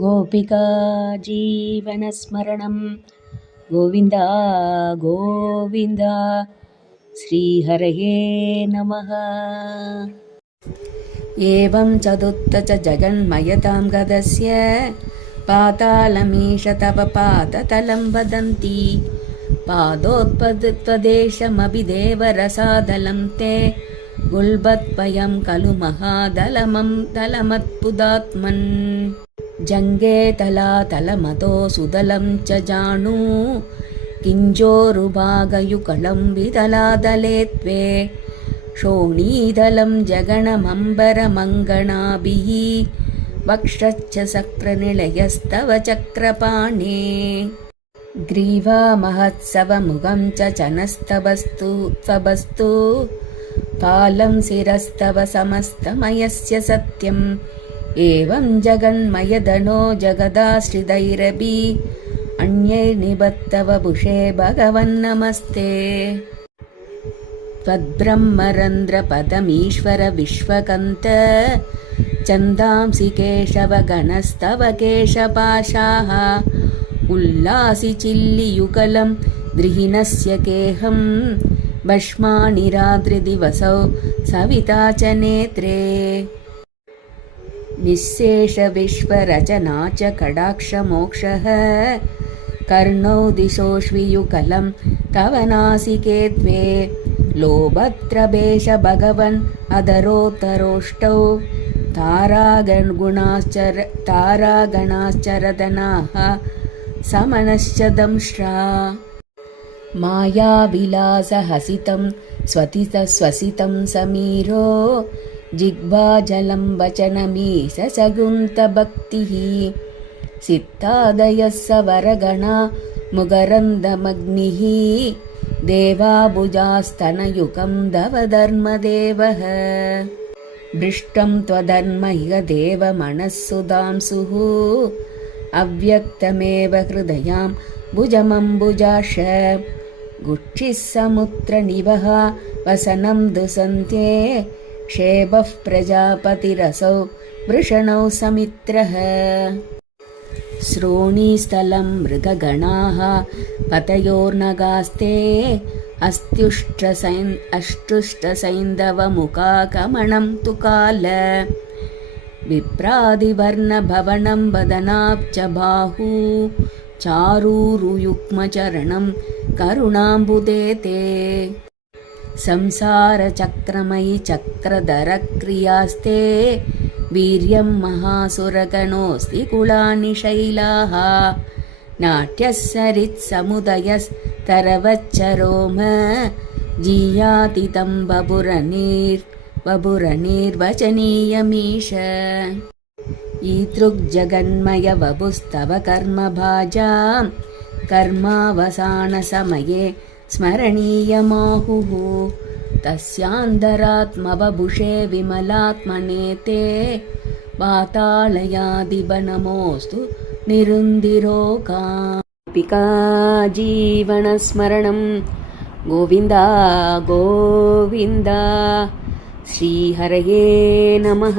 गोपिका जीवनस्मरणं गोविन्द गोविन्द श्रीहरये नमः। एवं चतुर्थ च जगन्मयतां गदस्य पातालमीश तव पादतलं वदन्ति पादोत्पत्त्वदेशमभिदेवरसादलं ते गुल्बद्वयं खलु महादलमं दलमत्पुदात्मन् जङ्गे तलातलमतो सुदलं च जानु किञ्जोरुभागयुगलं विदलादले त्वे शोणीदलं जगणमम्बरमङ्गणाभिः वक्षश्च सक्रनिलयस्तव चक्रपाणे ग्रीवा महत्सवमुखं च चनस्तवस्तु कालं शिरस्तव समस्तमयस्य सत्यम् एवं जगन्मयधनो जगदाश्रितैरपि अन्यैर्निबद्धव भुषे भगवन्नमस्ते त्वद्ब्रह्मरन्ध्रपदमीश्वर विश्वकन्त चन्दांसि केशव गणस्तव केशपाशाः उल्लासि चिल्लियुगलं द्रिहिणस्य केहं भस्मानि रात्रिदिवसौ सविता च नेत्रे निःशेष विश्वरचना च कटाक्षमोक्षः कर्णौ दिशोष्वियुगलं तव नासिके त्वे लोभत्रभेष भगवन् अधरोत्तरोष्टौ तारागणाश्चरदनाः समनश्च दंष्ट्रा मायाविलासहसितं स्वसितं समीरो जिह्वाजलं वचनमीश सगुन्तभक्तिः सित्तादयः सवरगणा मुगरन्दमग्निः देवाबुजास्तनयुगं दवधर्मदेवः भृष्टं त्वधर्म इह देवमनःसुधांसुः अव्यक्तमेव हृदयां भुजमम्बुजाक्ष गुक्षिः समुद्रनिवः वसनं दुसन्ते क्षेपः प्रजापतिरसौ वृषणौ समित्रः श्रोणीस्थलं मृगगणाः पतयोर्नगास्ते अष्टुष्टसैन्धवमुखागमनं तु काल विप्रादिवर्णभवनं वदनाब्ज बाहू चारूरुयुग्मचरणं करुणाम्बुदे ते संसारचक्रमयि चक्रधरक्रियास्ते वीर्यं महासुरगणोऽस्ति कुलानि शैलाः नाट्यः सरित्समुदयस्तरवच्चरोम जीयातितं बभुरनिर्वचनीयमीश ईदृग्जगन्मय वपुस्तव कर्मभाजां कर्मावसानसमये स्मरणीयमाहुः तस्यान्तरात्मवभुषे विमलात्मने ते पातालयादिबनमोऽस्तु निरुन्दिरोका जीवनस्मरणं गोविन्द गोविन्द श्रीहरये नमः।